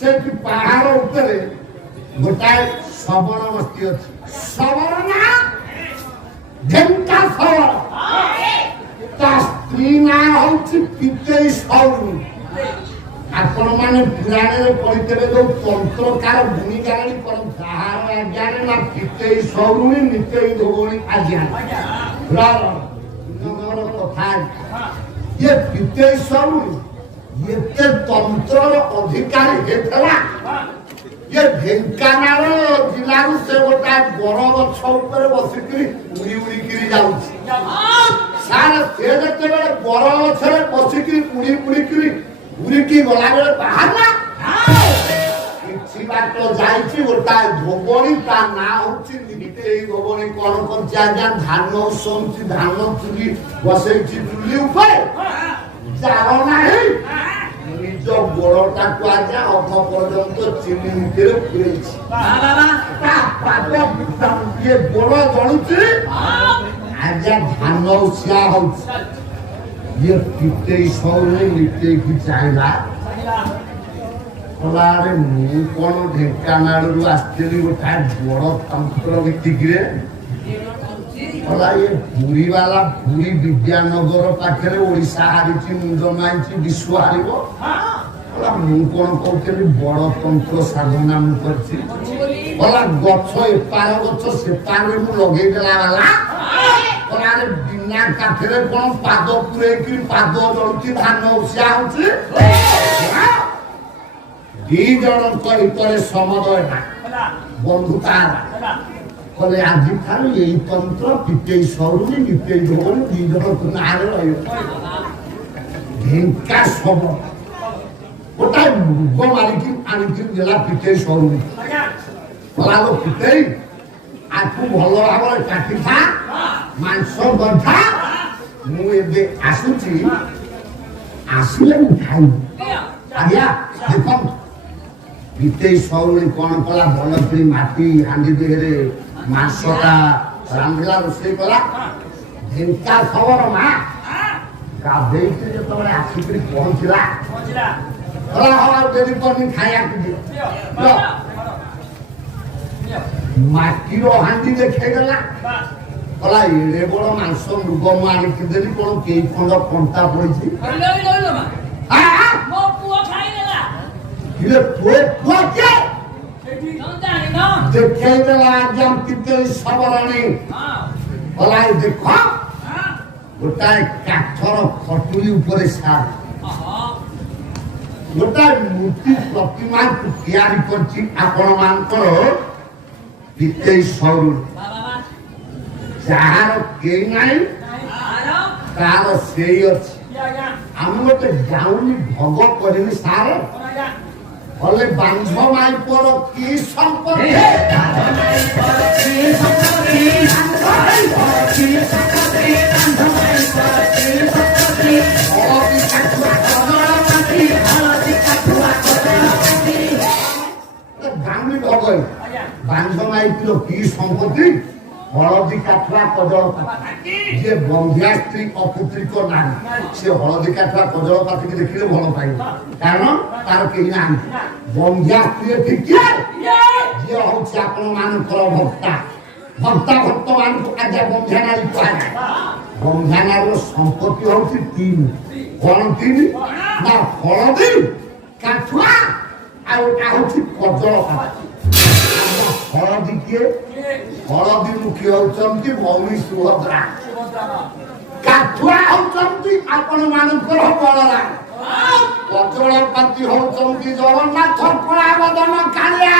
ସେଠି ପାହାଡ଼ ଉପରେ ଗୋଟାଏ ଶବର ବସ୍ତି ଅଛି। ଶବର ନା ଢେଙ୍କା ଶବର, ତା ସ୍ତ୍ରୀ ନାଁ ହଉଛି ପିତେଇ ସୌରୁଣୀ। ଆପଣ ମାନେ ପୁରାଣରେ ପଢିଥିବେ ଯୋଉ ତନ୍ତ୍ରକାର ଭୂମିକାରଣୀ କରନ୍ତି ତାହାର ଆଜ୍ଞାରେ ନା ପିତେଇ ସୌରୁଣୀ ନିତେଇ ଧୋବଣୀ ଆଜ୍ଞା କଥା ଇଏ ପିତେଇ ସୌରୁଣୀ ଏତେ ତନ୍ତ୍ରର ଅଧିକାରୀ ହେଇଥିଲା। ये ढेंकानाल जिल्लारू से गोटा बर गछ ऊपर बसिकी उड़ी उड़ी जाउछि। सार से जेतेबेले बर गछरे बसिकी उड़ी उड़ी गला बेले बाहरला किछि बात जाइछि गोटा धोबणी ता ना होछि नितेई धोबणी कोन कोन जागा धान सोंछि धान चुली बसैछि चुली ऊपर जाओ नाही निज गोड़टाକୁ ଆଜ୍ଞା ଅଧ ପର୍ଯ୍ୟନ୍ତ ଚିନି ଭିତରେ ପୁରେଇଛି। ଇଏ ଗୋଡ଼ ଜଳୁଛି ଆଜ୍ଞା ଧାନ ଉଷିଆ ହଉଛି। ଇଏ ପିତେଇ ସୌରୁଣୀ ନିତେଇକି ଚାହିଁଲା କଲାରେ ମୁଁ କଣ ଢେଙ୍କାନାଳରୁ ଆସିଥିଲି ଗୋଟାଏ ବଡ଼ ତନ୍ତ୍ର ଭିତ୍ତିକିରେ କଲା ଇଏ ପୁରୀ ବାଲା ପୁରୀ ବିଦ୍ୟାନଗର ପାଖରେ ଓଡ଼ିଶା ହାରିଛି ମୁଣ୍ଡ ମାଇଛି ବିଶ୍ୱ ହାରିବ। ମୁଁ କଣ କହୁଥିଲି ବଡ଼ ତନ୍ତ୍ର ସାଧନା ମୁଁ କରିଛି। କଲା ଗଛ ଏପାର ଗଛ ସେପାରରେ ମୁଁ ଲଗେଇଦେଲା ବାଲା କଲାରେ ବିନା କାଠରେ କଣ ପାଦ ପୁରେଇକି ପାଦ ଜଳୁଛି ଧାନ ଉଷିଆ ହଉଛି। ଦି ଜଣଙ୍କ ଭିତରେ ସମଦୟ ବନ୍ଧୁତା କଲେ ଆଜି ଠାରୁ ଏଇ ତନ୍ତ୍ର ପିତେଇ ସୌରୁଣୀ ନିତେଇ ଧୋବଣୀ ଦି ଜଣଙ୍କ ନାଁରେ ରହିବ। ଢେଙ୍କା ଶବ ଗୋଟାଏ ମୃଗ ମାରିକି ଆଣିକି ଦେଲା ପିତେଇ ସୌରୁଣୀ। କଲା ପିତେଇ ଆକୁ ଭଲ ଭାବରେ କାଟିଥା ମାଂସ ଗନ୍ଥା ମୁଁ ଏବେ ଆସୁଛି ଆସିଲେ ମୁଁ ଖାଇବି। ଆଜ୍ଞା ଦେଖନ୍ତୁ ପିତେଇ ସୌରୁଣୀ କଣ କଲା ଭଲ କରି ମାଟି ହାଣ୍ଡି ଦେହରେ ମାଂସଟା ରାନ୍ଧିଲା ରୋଷେଇ କଲା। ଢେଙ୍କା ଖବର ମା ଗାଧେଇକି ଯେତେବେଳେ ଆସିକରି ପହଞ୍ଚିଲା ଆଉ ଡେରି କରିନି ଖାଇବାକୁ ଦିଅ। ମାଟିର ହାଣ୍ଡି ଦେଖେଇଦେଲା କଲା ଏଡେ ବଡ ମାଂସ ମୃଗ ମୁଁ ଆଣିକି ଦେଲି କଣ କେଇ ଖଣ୍ଡ କଣ୍ଟା ପଡିଛି। ଦେଖେଇଦେଲା ଆଜ୍ଞା ପିତେଇ ସବରଣୀ କଲା ଦେଖ ଗୋଟାଏ କାଠର ଖଟୁଲି ଉପରେ ସାର ଗୋଟାଏ ମୂର୍ତ୍ତି ପ୍ରତିମାକୁ ତିଆରି କରିଛି ଆପଣ ମାନଙ୍କର ପିତେଇ ସୌରୁଣୀ। ଯାହାର କେହି ନାହିଁ ତାର ସେଇ ଅଛି। ଆମେ ଗୋଟେ ଗାଉଁଲି ଭୋଗ କରିନି ସାର বলে বাঞ্ঝ মাই পর কি সম্পত্তি গাঙ্গি ভগই বাঞ্ঝ মাই পর কি সম্পত্তি হলদি কাঠুয়া কজল পাতি যে বন্ধিয়া স্ত্রী অপুত্রিক নারী সে হলদি কাঠুয়া কজল পাতিকে দেখিলে ভাল পাইব কারণ তার কেହି নাহাନ୍ତି। বন্ধিয়া স্ত্রী ঠিক যে হচ্ছে আপন মানଙ୍କର ভক্তা ভক্তা ভক্ত ମାନଙ୍କୁ আজ্ঞা বন্ধিয়া নারী କୁହାଯାଏ। বন্ধিয়া নারীর সম্পত্তি হচ্ছে তিন কোন তিন না হলদি কাঠুয়া আর এটা হচ্ছে কজল পাতি। হলদি কিଏ হলদি মুখী হଉଛନ୍ତି ଭଉଣୀ ସୁଭଦ୍ରା କାଠୁଆ ହଉଛନ୍ତି ଆପଣ ମାନଙ୍କର ବଳରାମ କଜଳପାତି ହଉଛନ୍ତି ଜଗନ୍ନାଥ କଳାବଦନ କାଳିଆ।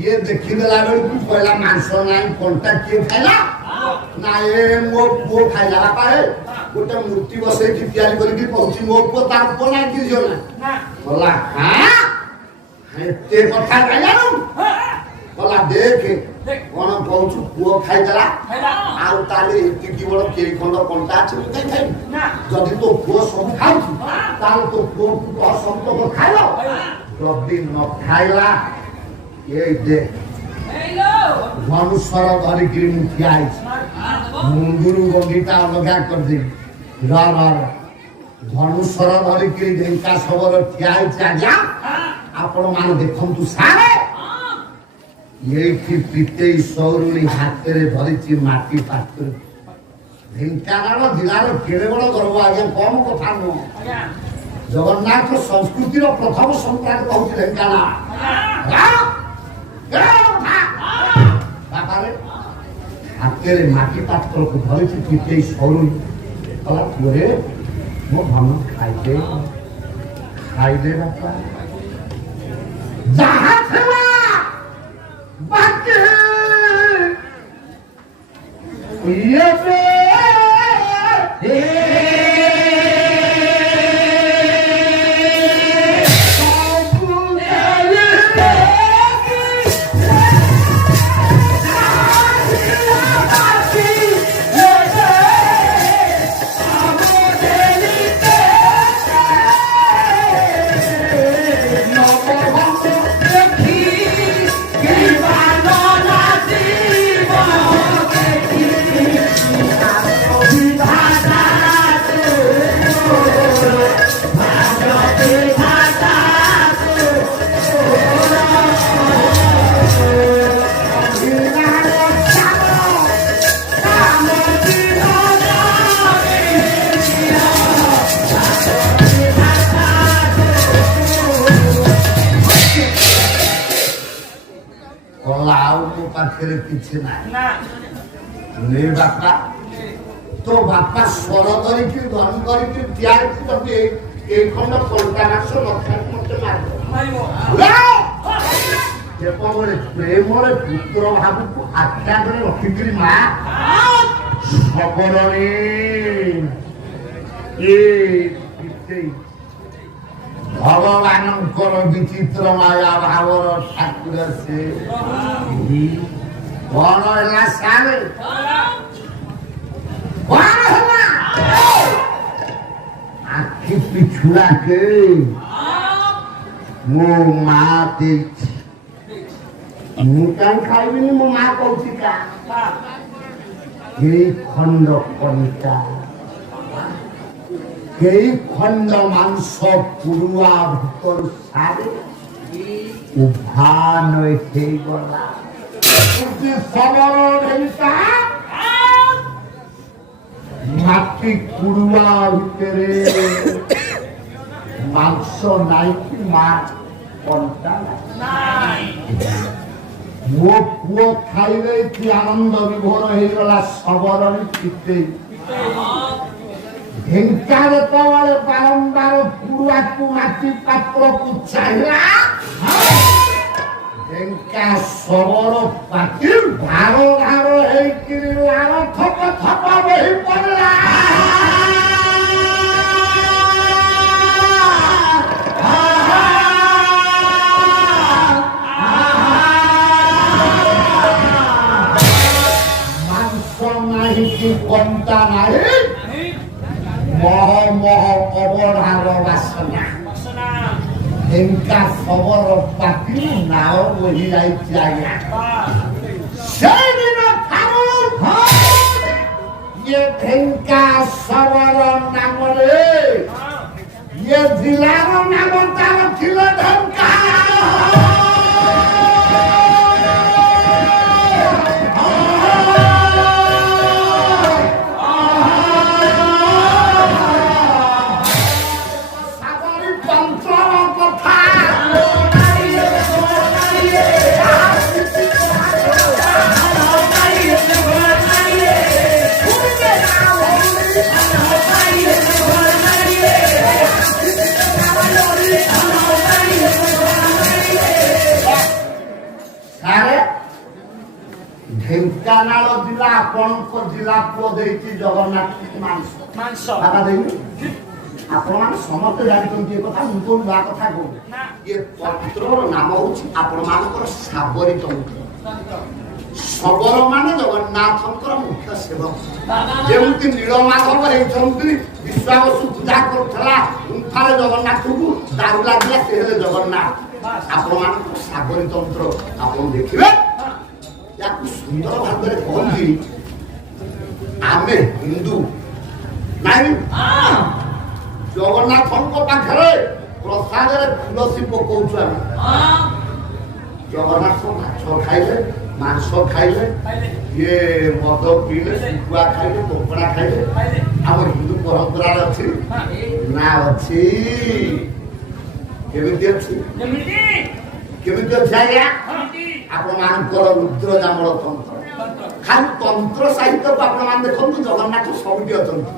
ये देखिदेला बेलू कहला मांस नाई कंटा किए खाइला ना ए मो पुओ खाइला पाए गोटे मूर्ति बसई कि तैयारी करके पहुंची मो पुओ तार पुओ ना कि जो ना बोला हां एते कथा खाइला बोला देख कोन कहूछु पुओ खाइला आ ताले एते की बड़ केई खंड कंटा अछि खाइ खाइ ना जदी तो पुओ सब खाउछु ताल तो पुओ को सब तो खाइला जदी न खाइला এই দেখ ধনুষର ଧରିକିରି ମୁଁ ଠିଆ ହେଇଛି ମୁଣ୍ଡରୁ ଗଣ୍ଡିଟା ଅଲଗା କରିଦେବି ଧନୁଷର ଧରିକିରି ଢେଙ୍କା ଶବର ଠିଆ ହେଇଛି ଆଜ୍ଞା ଆପଣ ମାନେ ଦେଖନ୍ତୁ ସାରେ ଏଇଠି ପିତେଇ ସୌରୁଣୀ ହାତରେ ଧରିଛି ମାଟି ପାତ୍ର ଢେଙ୍କାନାଳ ଜିଲ୍ଲାର କେଡ଼େ ବଡ଼ ଗର୍ବ ଆଜ୍ଞା କମ କଥା ନୁହଁ ଜଗନ୍ନାଥ ସଂସ୍କୃତିର ପ୍ରଥମ ସନ୍ତାନ କହୁଛି ଢେଙ୍କାନାଳ ବାପାରେ ହାତରେ ମାଟି ପାତ୍ରକୁ ଧରିଛି ପିତେଇ ସରୁନି କହିଲା ପୁଅରେ ମୋ ଧନ ଖାଇଦେ ବାପା ଯାହା ଥିଲା ବାକି କିଛି ନାହିଁ ବାପା ତୋ ବାପା ସ୍ୱର ଧରିକି ଧନ କରିକି ଠିଆ ହେଇଛି ତତେ ଏଇ ଖଣ୍ଡ କଣ୍ଟା ମାସ ଲକ୍ଷାକୁ ମତେ ଯେତେବେଳେ ପ୍ରେମରେ ପୁତ୍ର ଭାବକୁ ଆଖ୍ୟାତରେ ରଖିକିରି ମା ସବରଣୀ ଭଗବାନଙ୍କର ବିଚିତ୍ର ମାୟା ଭାବର ଠାକୁର ସେ କଣ ହେଲା ସାରେ ଆଖି ପିଛୁଳାକେ ମୋ ମା ଦେଇଛି ମୁଁ କାହିଁ ଖାଇବିନି ମୋ ମା କହୁଛି କା এই খণ্ড কণিকা এই খণ্ড মাংস পুরুয়া ভিতর সারে উভা নয় খেয়ে গলা সবর ঢেঙ্কা মাটি পুরুয়া ভিতরে মাংস নাই কি মা কণ্টা নাই ମୋ ପୁଅ ଖାଇଲେ କି ଆନନ୍ଦ ବିଭୋର ହେଇଗଲା ସବରଣୀ ପିତେ ଢେଙ୍କା ଯେତେବେଳେ ବାରମ୍ବାର ପୁରୁଆକୁ ମାଟି ପାତ୍ରକୁ ଚାହିଁଲା ଢେଙ୍କା ସବର ପାଟି ଧାର ଧାର ହେଇକିରି ଲାଳ ଥପ ଥପ ବହି ପଡ଼ିଲା কণ্টা নাই মহ মহ অবধার বাসনা ঢেঙ্কা খবর পাতি নাও বহি যাইছি আজ্ঞা সেই দিন ইয়ে ঢেঙ্কা সবর নামরে ইয়ে জেলার নাম তার ছিল ঢেঙ্কা ঢেঙ্কানাଳ ଜିଲ୍ଲା ଆପଣଙ୍କ ଜିଲ୍ଲା ପୁଅ ଦେଇଛି ଜଗନ୍ନାଥ ମାଂସ ବାବା ଦେଇନି ଆପଣମାନେ ସମସ୍ତେ ଜାଣିଛନ୍ତି ଏ କଥା ମୁଁ ତ ନୂଆ କଥା କହୁଛି ଏ ପତ୍ରର ନାମ ହଉଛି ଆପଣମାନଙ୍କର ସାବରୀ ତନ୍ତ୍ର ଶବର ମାନେ ଜଗନ୍ନାଥଙ୍କର ମୁଖ୍ୟ ସେବକ। ଯେମିତି ନୀଳମାଧବ ହେଇଛନ୍ତି ବିଶ୍ୱାବସୁ ପୂଜା କରୁଥିଲା ଗୁମ୍ଫାରେ ଜଗନ୍ନାଥଙ୍କୁ ଦାରୁ ଲାଗିଲା ସେ ହେଲେ ଜଗନ୍ନାଥ। ଆପଣମାନଙ୍କ ସାଗରୀ ତନ୍ତ୍ର ଆପଣ ଦେଖିବେ ୟାକୁ ସୁନ୍ଦର ଭାବରେ କହନ୍ତି ଆମେ ହିନ୍ଦୁ ନାଇଁ ଜଗନ୍ନାଥଙ୍କ ପାଖରେ ପ୍ରସାଦରେ ତୁଳସୀ ପକଉଛୁ ଆମେ। ଜଗନ୍ନାଥ ମାଛ ଖାଇଲେ ମାଂସ ଖାଇଲେ ଇଏ ମଦ ପିଇଲେ ଶୁଖୁଆ ଖାଇଲେ କଙ୍କଡ଼ା ଖାଇଲେ ଆମ ହିନ୍ଦୁ ପରମ୍ପରାରେ ଅଛି ନା ଅଛି କେମିତି ଅଛି କେମିତି ଅଛି ଆଜ୍ଞା ଆପଣମାନଙ୍କର ରୁଦ୍ର ଜାମଳ ତନ୍ତ୍ର ଖାଲି ତନ୍ତ୍ର ସାହିତ୍ୟକୁ ଆପଣମାନେ ଦେଖନ୍ତୁ ଜଗନ୍ନାଥ ସବୁଠି ଅଛନ୍ତି।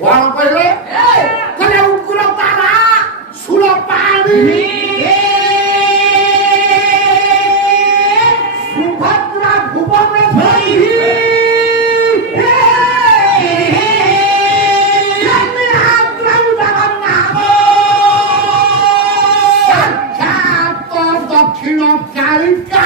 କଣ କହିଲେ କହିଲେ ଉଗ୍ର ତାରା ସୁର ପାଣି ସୁଭଦ୍ରା ଭୁବନ ଦକ୍ଷିଣ କାଳିକା